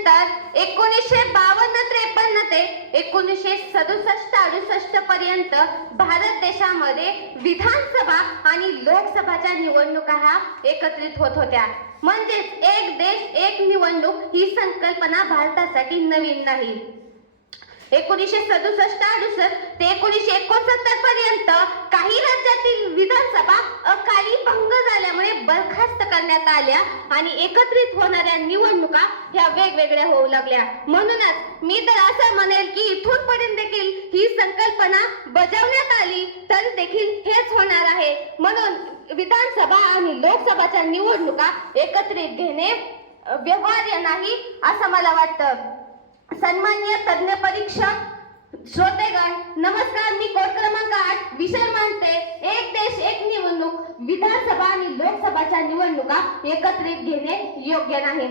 नंतर 1952-53 ते 1967-68 पर्यंत भारत देशामध्ये विधानसभा आणि लोकसभाच्या निवडणुका ह्या एकत्रित होत होत्या. म्हणजेच एक देश एक निवडणूक ही संकल्पना भारतासाठी नवीन नाही. 1967-68 ते 1969 पर्यंत काही राज्यातील विधानसभा अकाली भंग झाल्यामुळे बरखास्त करण्यात आल्या आणि एकत्रित होणाऱ्या निवडणुका ह्या वेगवेगळ्या होऊ लागल्या. म्हणूनच मी तर असं म्हणेल की इथून पर्यंत देखील ही संकल्पना बजावण्यात आली तर देखील हेच होणार आहे. म्हणून विधानसभा आणि लोकसभाच्या निवडणुका एकत्रित घेणे व्यवहार्य नाही असं मला वाटतं. सन्माननीय तज्ञ परीक्षक श्रोतेगण, नमस्कार. मी कोड क्रमांक 8 विषय मांडते एक देश एक निवडणूक. विधानसभा आणि लोकसभाच्या निवडणुका एकत्रित घेणे योग्य नाही.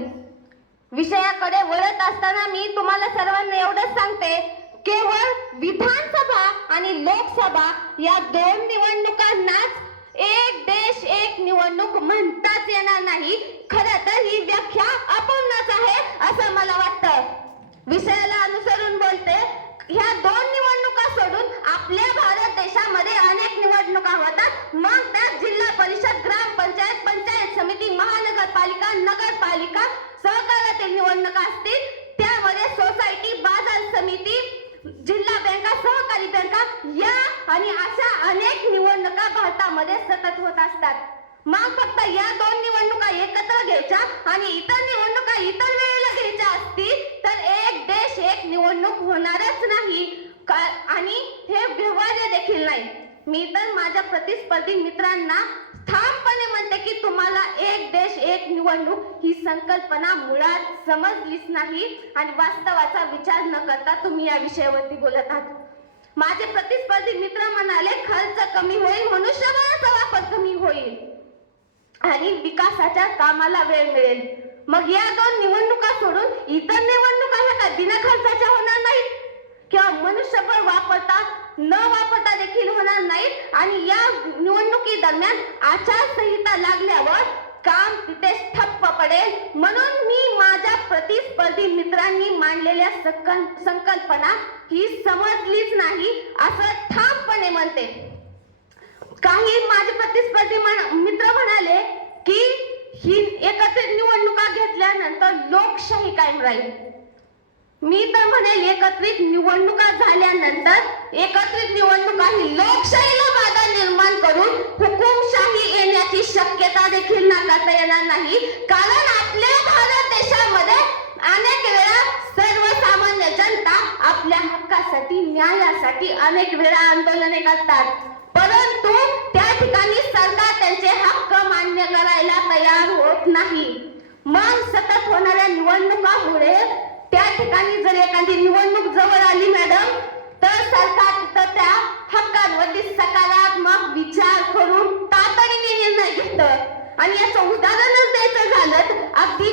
विषयाकडे वळत असताना मी तुम्हाला सर्वांना एवढंच सांगते, केवळ विधानसभा आणि लोकसभा या दोन निवडणुकांनाच एक देश एक निवडणूक म्हणताच येणार नाही. खरं तर ही व्याख्या अपूर्णच आहे असं मला वाटतं. विषयाला अनुसरून बोलते, ह्या दोन निवडणुका सोडून आपल्या भारत देशामध्ये अनेक निवडणुका होतात. मग त्यात जिल्हा परिषद, ग्रामपंचायत, पंचायत समिती, महानगरपालिका, नगरपालिका, सहकारातील निवडणुका असतील, त्यामध्ये सोसायटी, बाजार समिती, जिल्हा बँका, सहकारी बँका या आणि अशा अनेक निवडणुका भारतामध्ये सतत होत असतात. मग फक्त या दोन निवडणुका एकत्र घ्यायच्या आणि इतर निवडणुका इतर वेळेला घ्यायच्या असतील तर एक देश एक निवडणूक होणारच नाही आणि हे व्यवहार्य देखील नाही. मी तर माझ्या प्रतिस्पर्धी मित्रांना ठामपणे म्हणते की तुम्हाला एक देश एक निवडणूक ही संकल्पना मुळात समजलीच नाही आणि वास्तवाचा विचार न करता तुम्ही या विषयावरती बोलत आहात. माझे प्रतिस्पर्धी मित्र म्हणाले खर्च कमी होईल, मनुष्यबळाचा वापर कमी होईल आणि विकासाच्या कामाला वेळ मिळेल. मग या दोन निवडणुका सोडून इतर निवडणुका ह्या बिना खर्चाच्या होणार नाहीत किंवा मनुष्यबळ न वापरता देखील होणार नाहीत आणि या निवडणुकी दरम्यान आचारसंहिता लागल्यावर काम तिथे ठप्प पडेल. म्हणून मी माझ्या प्रतिस्पर्धी मित्रांनी मांडलेल्या संकल्पना ही समजलीच नाही असं ठामपणे म्हणते. काही माझे प्रतिस्पर्धी मित्र म्हणाले की ही एकत्रित निवडणुका घेतल्यानंतर लोकशाही कायम राहील. मी तर म्हणेल एकत्रित निवडणुका झाल्यानंतर एकत्रित निवडणुका ही लोकशाहीला बाधा निर्माण करून हुकुमशाही येण्याची शक्यता देखील नाकारता येणार नाही. कारण आपल्या भारत देशामध्ये अनेक वेळा सर्वसामान्य जनता आपल्या हक्कासाठी, न्यायासाठी अनेक वेळा आंदोलने करतात, परंतु त्या ठिकाणी सरकार त्यांचे हक्क मान्य करायला तयार होत नाही. मग सतत होणाऱ्या निवडणुकामुळे त्या ठिकाणी जर एखादी निवडणूक जवळ आली मॅडम तर सरकार त्या हक्कांवरती सकारात्मक विचार करून तातडीने निर्णय घेतं. आणि याचं उदाहरणच द्यायचं झालं तर अगदी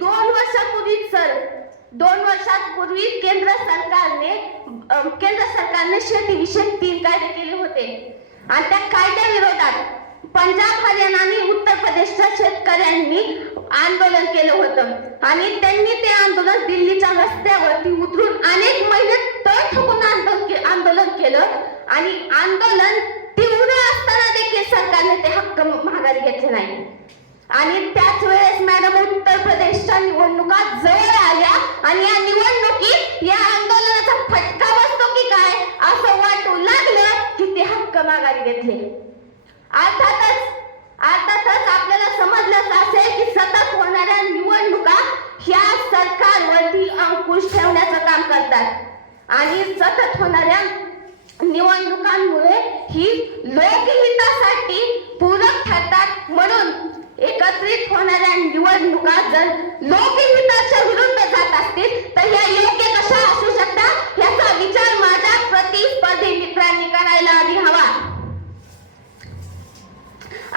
2 वर्षांपूर्वी केंद्र सरकारने शेतीविषयक 3 कायदे केले होते आणि त्या कायद्याविरोधात पंजाब, हरियाणा आणि उत्तर प्रदेशच्या शेतकऱ्यांनी आंदोलन केलं होतं आणि त्यांनी ते आंदोलन दिल्लीच्या रस्त्यावरती उतरून अनेक महिने तळ ठोकून आंदोलन केलं आणि आंदोलन तीव्र असताना देखील सरकारने ते हक्क माघारी घेतले नाही. आणि त्याच वेळेस मॅडम उत्तर प्रदेशच्या निवडणुका जवळ आल्या आणि या निवडणुकीत या आंदोलनाचा फटका बसतो की काय असं वाटू लागलं की ते हक्क माघारी घेतले. अर्थातच आपल्याला समजलंच असेल की सतत होणाऱ्या निवडणुका ह्या सरकारवरती अंकुश ठेवण्याचं काम करतात आणि सतत होणाऱ्या निवडणुकांमुळे ही लोकहितासाठी पूरक ठरतात. म्हणून एकत्रित होणाऱ्या निवडणुका जर लोकहिताच्या विरुद्ध जात असतील तर या योग्य कशा असू शकतात याचा विचार माझ्या प्रतिस्पर्धी मित्रांनी करायला आधी हवा.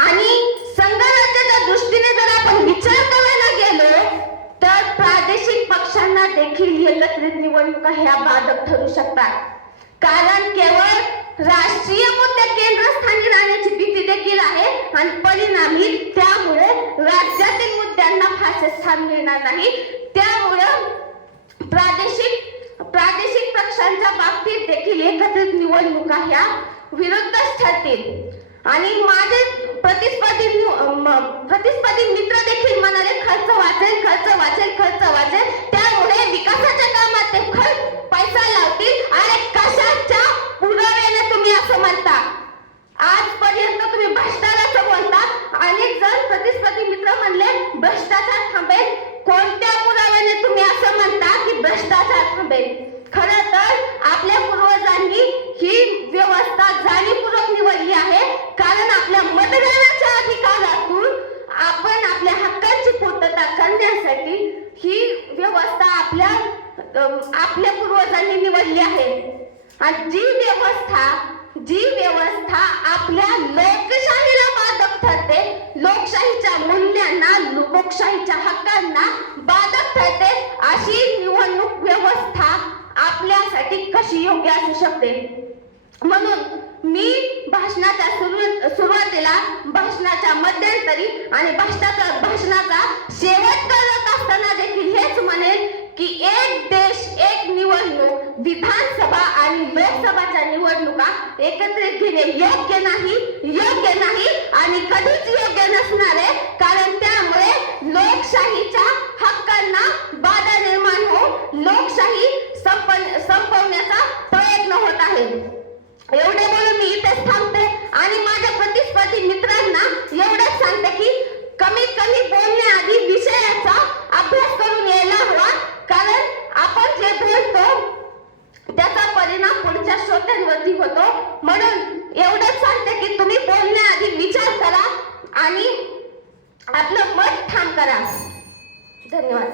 आणि संघराज्याच्या दृष्टीने जर आपण विचार करायला गेलो तर प्रादेशिक पक्षांना देखील एकत्रित निवडणुका ह्या बाधक ठरू शकतात. कारण केवळ राष्ट्रीय मुद्दे केंद्रस्थानी राहण्याची भीती देखील आहे आणि परिणामी त्यामुळे राज्यातील मुद्द्यांना फासे असे स्थान मिळणार नाही. त्यामुळं प्रादेशिक पक्षांच्या बाबतीत देखील एकत्रित निवडणुका ह्या विरुद्धच ठरतील. आणि माझे प्रतिस्पर्धी मित्र देखील म्हणाले खर्च वाचेल. त्यामुळे विकासाच्या कामात ते पैसा लावतील. आणि कशाच्या पुराव्याने तुम्ही असं म्हणता? आजपर्यंत तुम्ही भ्रष्टाचाराचं बोलता. अनेक जण प्रतिस्पर्धी मित्र म्हणले भ्रष्टाचार थांबेल. कोणत्या पुराव्याने तुम्ही असं म्हणता की भ्रष्टाचार थांबेल? खरं तर आपल्या पूर्वजांनी ही व्यवस्था जाणीवपूर्वक निवडली आहे, कारण आपल्या मतदानाच्या अधिकारातून आपण आपल्या हक्कांची पूर्तता करण्यासाठी ही व्यवस्था आपल्या पूर्वजांनी निवडली आहे. आणि जी व्यवस्था आपल्या लोकशाहीला बाधक ठरते, लोकशाहीच्या मूल्यांना, लोकशाहीच्या हक्कांना बाधक ठरते, अशी निवडणूक व्यवस्था आपल्यासाठी कशी योग्य असू शकते? म्हणून मी भाषणाच्या सुरुवातीला, भाषणाच्या मध्यंतरी आणि भाषणाचा शेवट करत असताना देखील हेच म्हणेल की एक देश एक निवडणूक, विधानसभा आणि लोकसभाच्या निवडणुका एकत्रित घेणे योग्य नाही आणि कधीच योग्य नसणार आहे. कारण त्यामुळे लोकशाहीच्या हक्कांना बाधा निर्माण होऊन लोकशाही संपवण्याचा प्रयत्न होत आहे. एवढे बोलून मी इथेच थांबते आणि माझ्या प्रतिस्पर्धी मित्रांना एवढंच सांगते की कमीत कमी बोलण्याआधी विषयाचा अभ्यास करून यायला हवा, कारण आपण जे बोलतो त्याचा परिणाम पुढच्या श्रोत्यांवरती होतो. म्हणून एवढंच सांगते की तुम्ही बोलण्याआधी विचार करा आणि आपलं मत ठाम करा. धन्यवाद.